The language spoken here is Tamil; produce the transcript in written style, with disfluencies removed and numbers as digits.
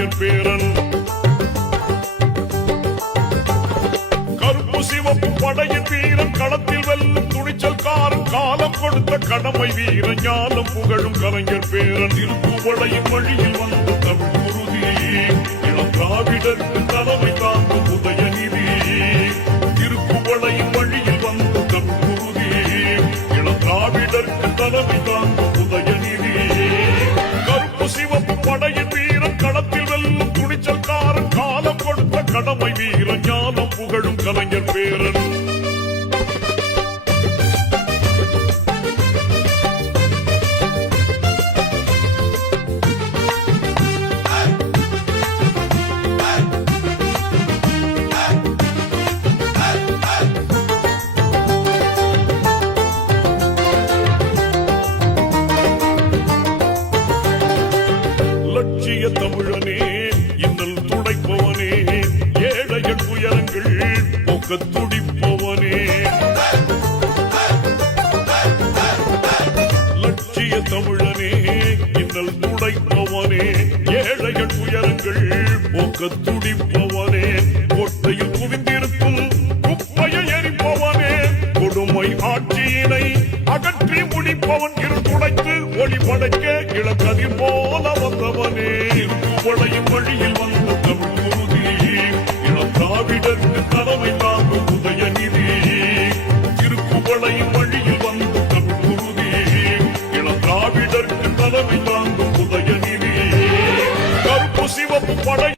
கலைஞர் பேரன். கருப்பு சிவப்பு படையின் வீரன், களத்தில் வெல்லும் துணிச்சல்காரன், காலம் கொடுத்த கடமை வீரன், ஞானம் புகழும் கலைஞர் பேரன். திருப்புவளையின் வழியில் வந்த தமிழ் குருதி, இளம் திராவிடருக்கு தலைமை தாங்கும் உதயநிதி. திருப்புவளையின் வழியில் வந்த தமிழ் குருதி, இளம் திராவிடருக்கு தலைமை தாங்கும் உதயநிதி. கருப்பு சிவப்பு படையின் வீரன், களத்தில் வெல்லும் துணிச்சல்காரன், காலம் கொடுத்த கடமை வீரன், ஞானம் புகழும் கலைஞர் பேரன். லட்சிய தமிழனே, இன்னல் துடைப்பவனே, ஏழைகள் துயரங்கள் போக்க துடிப்பவனே. லட்சிய தமிழனே, இன்னல் துடைப்பவனே, ஏழைகள் துயரங்கள் போக்க துடிப்பவனே. கோட்டையில் குவிந்திருக்கும் குப்பையை எரிப்பவனே, கொடுமை ஆட்சியினை அகற்றி முடிப்பவன், இருந்துடைத்து ஒளி படைக்க இளக்கதிர் போல வந்தவனே. திருப்புவளையின் வழியில் வந்த தமிழ் குருதி, இளம் திராவிடருக்கு தலைமை தாங்கும் உதயநிதி. திருப்புவளையின் வழியில் வந்த தமிழ் குருதி, இளம் திராவிடருக்கு தலைமை தாங்கும் உதயநிதி. கருப்பு சிவப்பு படை